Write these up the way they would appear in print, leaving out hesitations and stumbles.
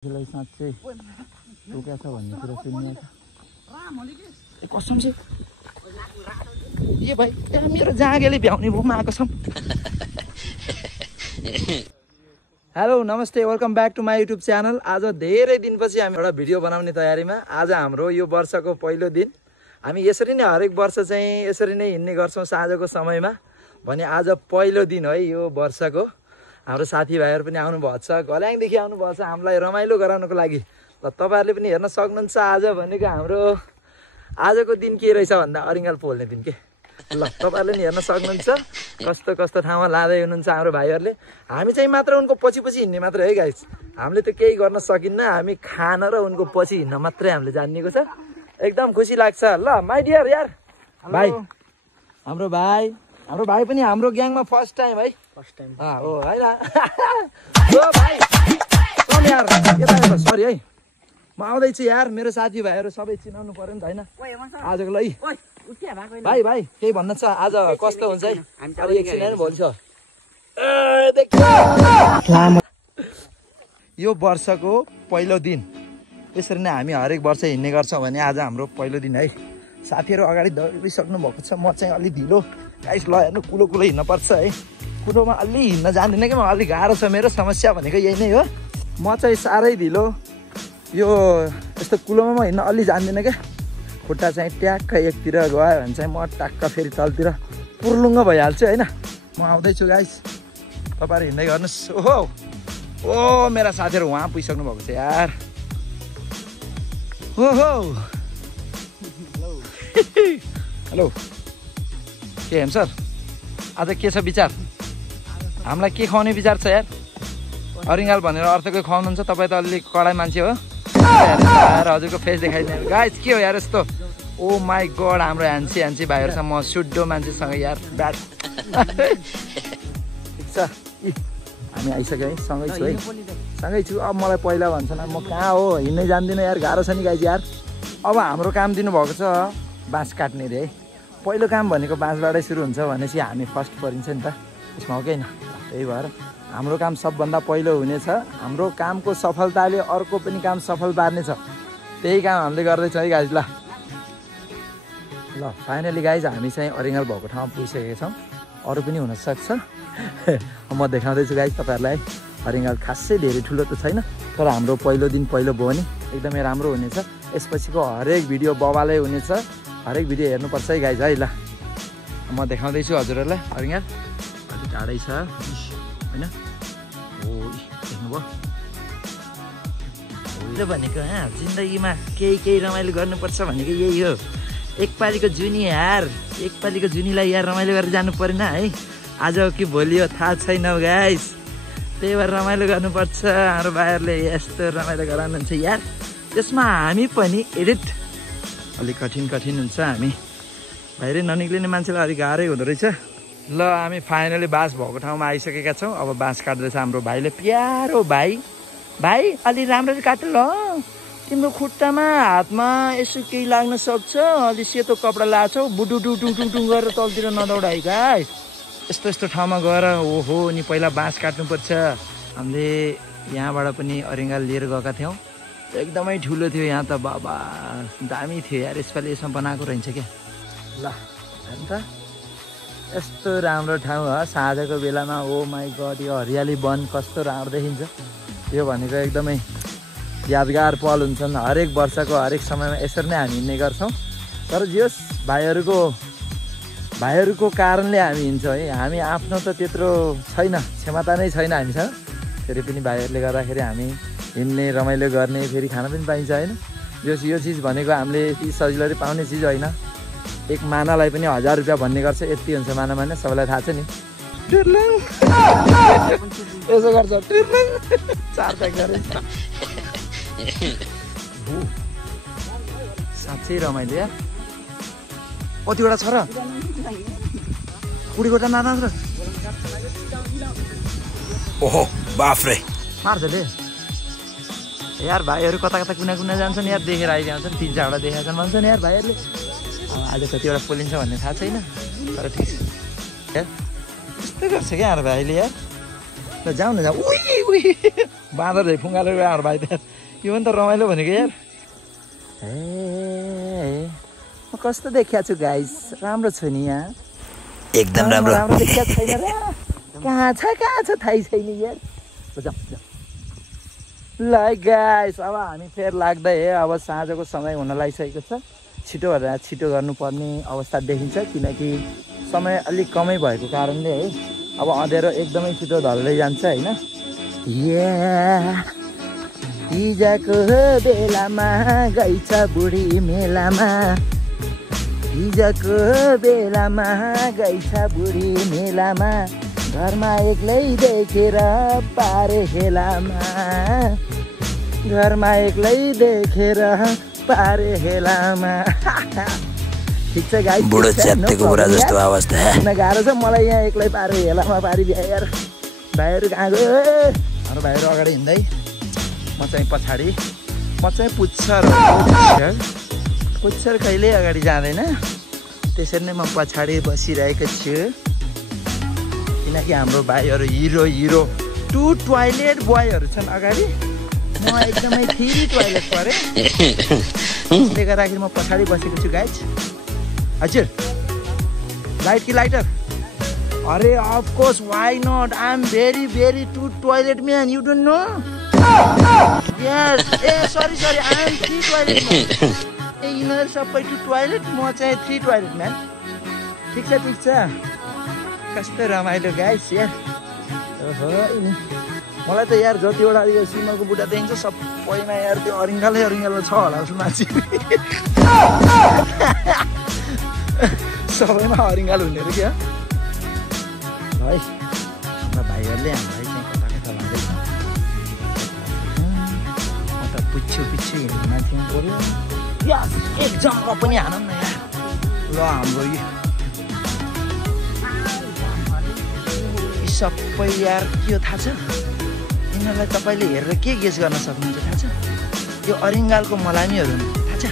त्यसलाई साँच्चै टोक्या छ भन्ने कुरा सुनिएको छ। कसम चाहिँ ए भाइ त्यहाँ मेरो जाँगेले भ्याउने भूमा आएको छौँ। हेलो नमस्ते, welcome back to my YouTube channel. आज धेरै दिनपछि हामी एउटा भिडियो बनाउने तयारीमा। आज हाम्रो यो वर्षको पहिलो दिन। हामी यसरी नै हरेक वर्ष चाहिँ यसरी नै हिँड्ने गर्छौँ साँझको समयमा। भने आज पहिलो दिन है यो वर्षको। हाम्रो साथीभाइहरू पनि आउनुभएको छ, घल्याङदेखि आउनुभएको छ हामीलाई रमाइलो गराउनको लागि। ल तपाईँहरूले पनि हेर्न सक्नुहुन्छ आज भनेको हाम्रो आजको दिन के रहेछ भन्दा अरिङ्गाल पोल्ने दिन के। ल तपाईँहरूले पनि हेर्न सक्नुहुन्छ कस्तो कस्तो ठाउँमा लाँदै हुनुहुन्छ हाम्रो भाइहरूले। हामी चाहिँ मात्र उनको पछि पछि हिँड्ने मात्र है गाइस। हामीले त केही गर्न सकिन्न, हामी खान र उनको पछि हिँड्न मात्रै हामीले जानिएको छ। एकदम खुसी लाग्छ। ल माई डियर यार भाइ, हाम्रो भाइ पनि हाम्रो ग्याङमा फर्स्ट टाइम है। फर्स्ट टाइम हो हैन ओ भाइ कम यार यता सरी है, म आउँदैछु यार। मेरो साथीभाइहरू सबै चिनाउनु पर्यो नि त हैन आजको लागि। भाइ केही भन्न छ आज कस्तो हुन्छ है? अरे एकछिन हैन भन्छ। यो वर्षको पहिलो दिन यसरी नै हामी हरेक वर्ष हिँड्ने गर्छौँ भने आज हाम्रो पहिलो दिन है। साथीहरू अगाडि दौडिसक्नु भएको छ, म चाहिँ अलि ढिलो गाइस। ल हेर्नु कुलो हिँड्न पर्छ है। कुलोमा अलि हिँड्न जान्दिनँ कि म, अलि गाह्रो छ। मेरो समस्या भनेको यही नै हो, म चाहिँ साह्रै ढिलो। यो यस्तो कुलोमा म हिँड्न अलि जान्दिनँ क्या। खुट्टा चाहिँ ट्याक्क एकतिर गयो भने चाहिँ म टाक्क फेरि तलतिर पुर्लुङ्ग भइहाल्छु होइन। म आउँदैछु गाइस, तपाईँहरू हिँड्दै गर्नुहोस्। ओहो ओ मेरा साथीहरू उहाँ पुगिसक्नु भएको छ यार। ओहो हेलो के हेम सर, आज के छ विचार? हामीलाई के खुवाउने विचार छ यार? अरिङ्गाल भनेर अर्थकै खुवाउनुहुन्छ तपाईँ त? अलिक कडा मान्छे हो यार। हजुरको फेस देखाइदिनु गाइस। के हो यार यस्तो? ओ माई गड, हाम्रो ह्यान्सी भाइहरू छ। म सुड्डो मान्छेसँग यार ब्याड। ठिक छ, हामी आइसक्यो है। सँगै छु है, सँगै छु। अब मलाई पहिला भन्छन्, म कहाँ हो, हिँड्नै जान्दिनँ यार, गाह्रो छ नि गाइस यार। अब हाम्रो काम दिनुभएको छ बाँस काट्ने रे है। पहिलो काम भनेको बाँसबाटै सुरु हुन्छ भनेपछि हामी फर्स्ट परिन्छ नि त, त्यसमा हो कि होइन? त्यही भएर हाम्रो काम सबभन्दा पहिलो हुनेछ। हाम्रो कामको सफलताले अर्को पनि काम सफल पार्नेछ। त्यही काम हामीले गर्दैछौँ है गाइज। ल फाइनली गाइज हामी चाहिँ अरिङ्गाल भएको ठाउँमा पुगिसकेका छौँ। अरू पनि हुनसक्छ। म देखाउँदैछु गाइज तपाईँहरूलाई। अरिङ्गाल खासै धेरै ठुलो त छैन, तर हाम्रो पहिलो दिन पहिलो भयो नि एकदमै राम्रो हुनेछ। यसपछिको हरेक भिडियो बवालै हुनेछ, हरेक भिडियो हेर्नुपर्छ है गाइज है। ल म देखाउँदैछु हजुरहरूलाई अरिङ्गाल। अलिक टाढै छ होइन? हो देख्नुभयो भनेको जिन्दगीमा केही रमाइलो गर्नुपर्छ भनेको यही हो। एकपालिको जुनी यार, एकपालिको जुनीलाई यार रमाइलो गरेर जानु परेन है। आज हो कि भोलि हो थाहा छैन गाइस। त्यही भएर रमाइलो गर्नुपर्छ। हाम्रो भाइहरूले यस्तो रमाइलो गराउनुहुन्छ यार। त्यसमा हामी पनि एडिट अलिक कठिन हुन्छ। हामी बाहिरै ननिक्लिने मान्छेलाई अलिक गाह्रै हुँदो रहेछ। ल हामी फाइनली बाँस भएको ठाउँमा आइसकेका छौँ। अब बाँस काट्दैछ हाम्रो भाइले। प्यारो भाइ अलि राम्ररी काट ल, तिम्रो खुट्टामा हातमा यसो केही लाग्न सक्छ। अलि सेतो कपडा लाछौ, बुटुटुङ गरेर तलतिर नदौडा है गाइस। यस्तो ठाउँमा गएर ओहो नि पहिला बाँस काट्नुपर्छ। हामीले यहाँबाट पनि अरिङ्गाल लिएर गएका थियौँ, एकदमै ठुलो थियो यहाँ त। बाबा दामी थियो यार, यसपालि यसमा बनाएको रहेछ क्या। ल हेर्नु त यस्तो राम्रो ठाउँ हो साँझको बेलामा। ओ माई गड, यो हरियाली वन कस्तो राम्रो देखिन्छ। यो भनेको एकदमै यादगार पल हुन्छन्। हरेक वर्षको हरेक समयमा यसरी नै हामी हिँड्ने गर्छौँ। तर जे होस् भाइहरूको कारणले हामी हिँड्छौँ है। हामी आफ्नो त त्यत्रो छैन, क्षमता नै छैन हामीसँग। फेरि पनि भाइहरूले गर्दाखेरि हामी हिँड्ने, रमाइलो गर्ने, फेरि खाना पनि पाइन्छ होइन। यो चिज भनेको हामीले सजिलै पाउने चिज होइन। एक मानालाई पनि 1000 रुपियाँ भन्ने गर्छ, यति हुन्छ माना सबैलाई थाहा छ नि। यसो गर्छ चार प्याक गरेर। साँच्चै रमाइलो यार। कतिवटा छ र? 20वटा नाना र। ओहो बाफ्रे मार्छ ले यार। भाइहरू कता कुना जान्छन् यार, देखेर आइदिन्छन्। 3-4वटा देखाएको छन् भन्छन् यार भाइहरूले। अब आज कतिवटा पोलिन्छ भन्ने थाहा छैन, तर ठिक छ यार। यस्तो गर्छ क्या हाम्रो भाइले यार। ल जाऊ न। बाँदर झै फुङ्गाले गयो भाइ त यो पनि त रमाइलो भनेको यार ए म कस्तो देखिया छु गाइस राम्रो छु नि यहाँ एकदम राम्रो राम्रो देखिया छैन र कहाँ छ थाहै छैन यार ल गाइस अब हामी फेरि लाग्दै है अब साँझको समय हुन लागिसकेको छ छिटोभन्दा छिटो गर्नुपर्ने अवस्था देखिन्छ किनकि समय अलिक कमै भएको कारणले है अब अँध्यारो एकदमै छिटो ढल्दै जान्छ होइन हिजोको बेलामा गइछ बुढी मेलामा हिजोको बेलामा गइछ बुढी मेलामा घरमा एक्लै देखेर पारे हेलामा घरमा एक्लै देखेर पारे हेलामा ठिक छ गाइस बुढो च्यातेको बुढा जस्तो अवस्था गाह्रो छ मलाई यहाँ एक्लै पारे हेलामा पारिदिए यार भाइहरू कहाँ गयो हाम्रो भाइहरू अगाडि हिँड्दै म चाहिँ पछाडि म चाहिँ पुच्छर कहिल्यै अगाडि जाँदैन त्यसरी नै म पछाडि बसिरहेको छु किनकि हाम्रो भाइहरू हिरो टु टोयलेट बोयहरू छन् अगाडि म एकदमै 3 टोयलेट परेँ त्यसले गर्दाखेरि म पछाडि बसेको छु गाइज हजुर लाइट कि लाइटर अरे of course why not I am very to toilet man you don't know yes a sorry I am 3 toilet man a यिनीहरू सबै टु टोयलेट म चाहिँ 3 टोयलेट म्यान ठिक छ कस्तो रमाइलो गाइस यार ओहो मलाई त यार जतिवटा यो सिमलको बुढा देखिन्छ सबैमा यार त्यो अरिङ्गालै छ होला जस्तो मान्छे सबैमा अरिङ्गाल हुने रहेछ क्या है हाम्रो भाइहरूले हामीलाई चाहिँ कता लाँदैछ म त पुच्छु हिँड्ने मान्छे पऱ्यो यस एक जम्प पनि हानौँ न यार ल हाम्रो यो सबै यार के हो थाहा छ यिनीहरूलाई तपाईँले हेरेर के गेस गर्न सक्नुहुन्छ थाहा छ यो अरिङ्गालको मलामीहरू थाहा छ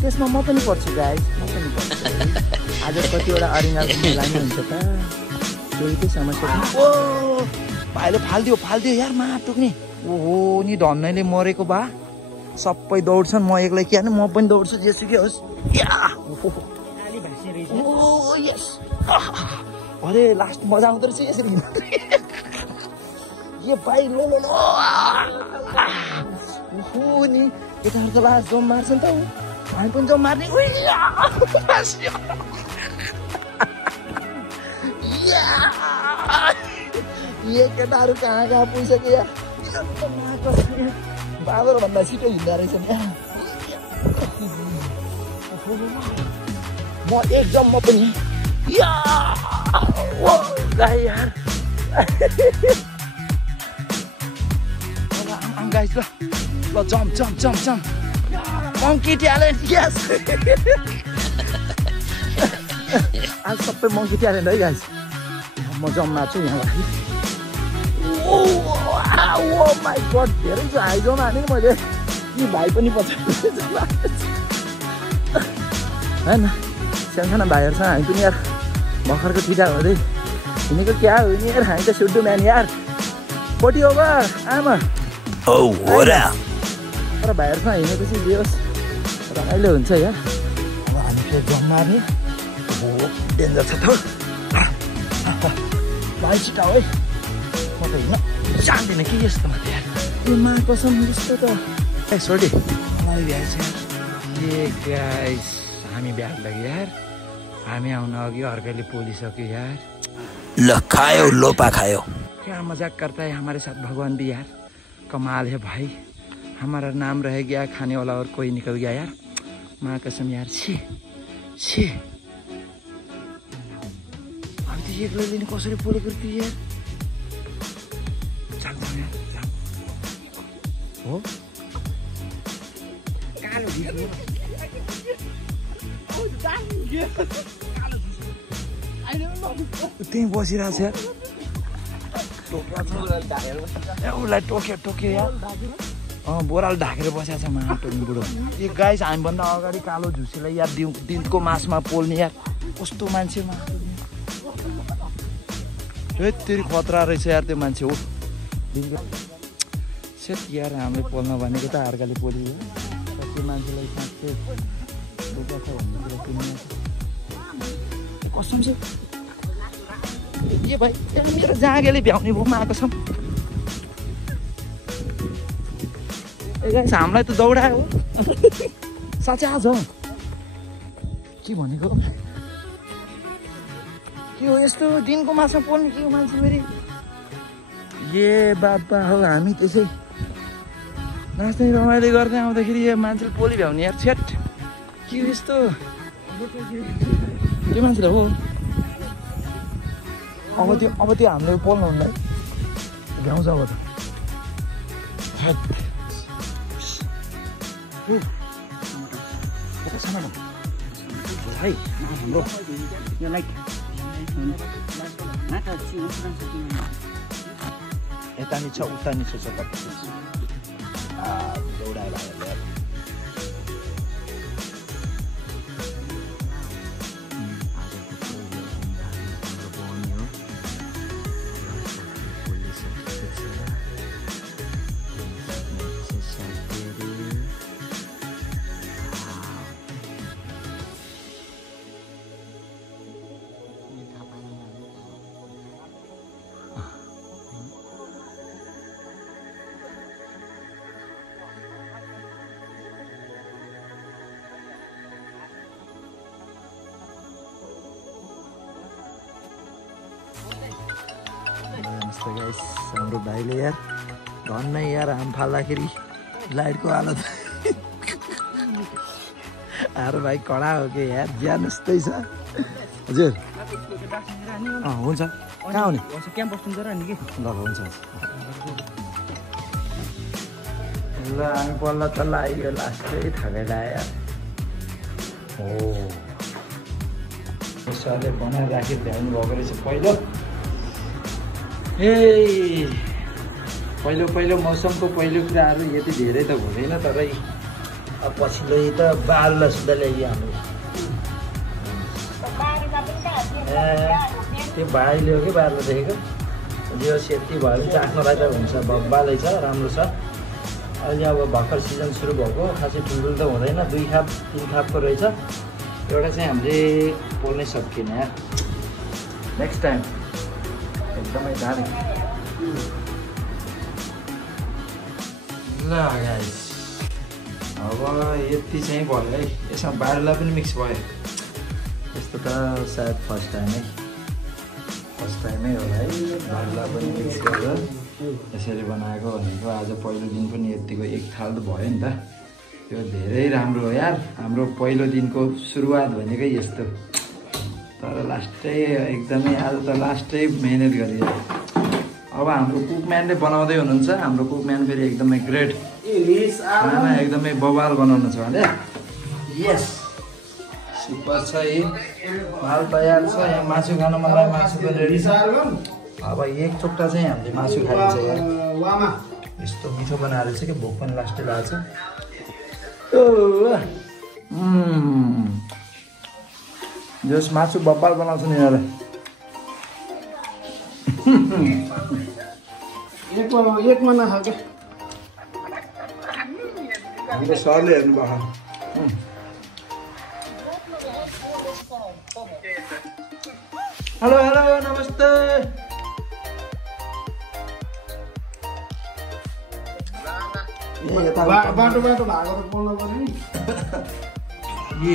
त्यसमा म पनि पढ्छु गाइस म पनि पढ्छु आज कतिवटा अरिङ्गालको मलामी हुन्छ त त्यही समस्या ओ भाइले फालिदियो यार माटुक्ने ओहो नि धन्नैले मरेको बा सबै दौड्छन् म एक्लै के म पनि दौड्छु जेसुकै होस् अरे लास्ट मजा आउँदो रहेछ यसरी ये भाइ लो नि केटाहरू त लास्ट जम मार्छ नि त हामी पनि जम मार्ने ये केटाहरू कहाँ पुगिसक्यो यार बाँदरभन्दा छिटो हिँड्दो रहेछ नि म एक जम्म पनि यार गाइस ल जम्प मङ्की ट्यालेन्ट यस आज सबै मङ्की ट्यालेन्ट है गाइस म जम्प मार्छु यहाँ ओ माई गड धेरै हाई जम्प हाने मैले कि भाइ पनि पछाडि होइन सानसाना भाइहरूसँग हामी पनि यार भर्खरको टिका हुँदै हिँडेको क्या हो नि यार हामी त सुड्डु म्यान यार 40 ओभर आमा तर भाइहरूसँग हिँडेपछि जे होस् रमाइलो हुन्छ यार अब हामी फेरि जम मार्ने डेन्जर छ त भाइ छिटाउ है म त हिँड्न जान्दिनँ कि यस्तो मात्रै यार ए मा कसम यस्तो त ए सोडी मलाई भ्याएछ ए गाइस हामी भ्याग लाग्यो यार हामी आउन अघि अर्कैले पोलिसक्यो यार ल खायो लोपा खायो क्या मजाक करता है हमारे साथ भगवान भी यार कमाल है भाई हमारा नाम रह गया खाने वाला और कोई निकल गया यार माँ कसम यार छी हामी त एक्लैले नि कसरी पोलेको थियो यार हो त्यहीँ बसिरहेको छ उसलाई टोक्यो यार बोराले ढाकेर बसेको छ माटोनी बुढो यो गाइस हामीभन्दा अगाडि कालो झुसीलाई यार दिनको मासमा पोल्ने यार कस्तो मान्छे माटोनी तेरि खतरा रहेछ यार त्यो मान्छे हो सेट यार हामीले पोल्न भनेको त अर्काले पोलियो कति मान्छेलाई साँच्चै दुःख छ भन्ने कुरा सुन्नु कसम छ ए भाइ मेरो जाँगेले भ्याउने भूमा आएको छ हामीलाई त दौडायो साँच्चै आज के भनेको के हो यस्तो दिनको माछा पोल्ने के हो मान्छे फेरि ए बाबा हो हामी त्यसै नाच्दै रमाइलो गर्दै आउँदाखेरि यो मान्छेले पोली भ्याउने यार छेट के हो यस्तो त्यो मान्छेलाई हो अब त्यो हामीले पोल्नु हुन्न भ्याउँछ अब त है हाम्रो यता नि छ उता नि छ दौडाएर नमस्ते गाइस हाम्रो भाइले यार धन्नै यार हाम फाल्दाखेरि लाइटको हालत आरो भाइ कडा हो कि यार ज्यान जस्तै छ हजुर हुन्छ कहाँ आउने क्याम्पस हुन्छ र नि के ल हुन्छ ल हामी पल्ल तल्ल आइयो लास्टै थाकै लाग्यो यार हो सरले बनाएर राखी भ्याउनु भएको रहेछ पहिलो मौसमको पहिलो कुराहरू यति धेरै त हुँदैन तर अब पछिल्लो त बारुला सुधा ल्याइयो हाम्रो त्यो बारीले हो कि बारुला देखेको यो सेफ्टी भयो भने चाहिँ आफ्नोलाई त हुन्छ बब्बालै छ राम्रो छ अहिले अब भर्खर सिजन सुरु भएको खासै ठुल्ठुलो त हुँदैन 2 खाप 3 खापको रहेछ एउटा चाहिँ हामीले पोल्नै सकिएन यार नेक्स्ट टाइम एकदमै दामी ल गाइस अब यति चाहिँ भयो है यसमा बारुला पनि मिक्स भयो यस्तो त सायद फर्स्ट टाइमै होला है बारुला पनि मिक्स गरेर यसरी बनाएको भनेको आज पहिलो दिन पनि यतिको एक थाल त भयो नि त त्यो धेरै राम्रो हो यार हाम्रो पहिलो दिनको सुरुवात भनेकै यस्तो तर लास्टै एकदमै आज त लास्टै मेहनत गरियो अब हाम्रो कुकम्यानले बनाउँदै हुनुहुन्छ हाम्रो कुकम्यान फेरि एकदमै ग्रेट खाना एकदमै बवाल बनाउनु छ भने यस सुपर छ यी माल तयार छ यहाँ मासु खानु मलाई मासु पनि रेडी छ अब एक चोक्टा चाहिँ हामीले मासु खाइन्छ यार यस्तो मिठो बनाएर चाहिँ कि भोक पनि लास्टै लाग्छ जस मासु बब्बाल बनाउँछ नि यिनीहरूले एक महिना खालको हाम्रो सरले हेर्नु भएको हेलो हेलो नमस्ते बाटो भएको त बोल्नु पर्यो नि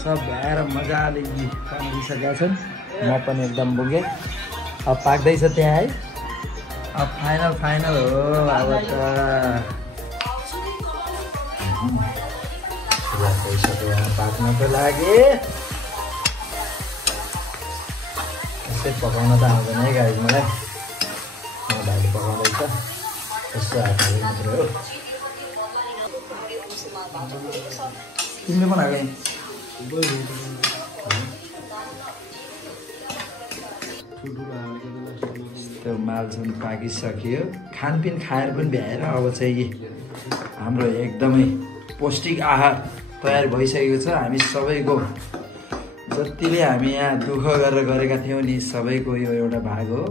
सब भ्याएर मजाले बनाइसकेका छन् म पनि एकदम पुगेँ अब पाक्दैछ त्यहाँ है अब फाइनल हो अब त भइसक्यो पाक्नको लागि यसै पकाउन त आउँदैन है गाइस मलाई भाइले पकाउँदैछ यसो हातले मात्रै हो तिमीले बनाएको त्यो मालसम्म पाकिसक्यो खानपिन खाएर पनि भ्याएर अब चाहिँ हाम्रो एकदमै पौष्टिक आहार तयार भइसकेको छ हामी सबैको जतिले हामी यहाँ दुःख गरेर गरेका थियौँ नि सबैको यो एउटा भाग हो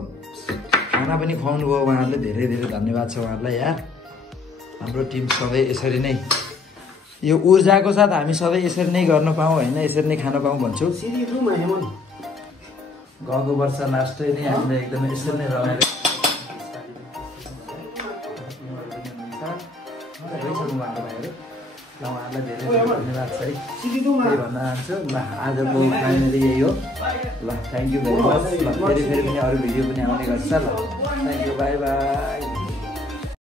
खाना पनि खुवाउनु भयो उहाँहरूले धेरै धेरै धन्यवाद छ उहाँहरूलाई यार हाम्रो टिम सधैँ यसरी नै यो ऊर्जाको साथ हामी सधैँ यसरी नै गर्न पाऊँ होइन यसरी नै खान पाऊँ भन्छु गएको वर्ष लास्टै नै हामीले एकदमै यसरी नै रमाइलो ल उहाँहरूलाई धेरै धन्यवाद छ है त्यही भन्न चाहन्छु ल आजको फाइनली यही हो ल थ्याङ्क यू भेरी मच ल फेरि पनि अरू भिडियो पनि आउने गर्छ ल थ्याङ्क यू बाई बाई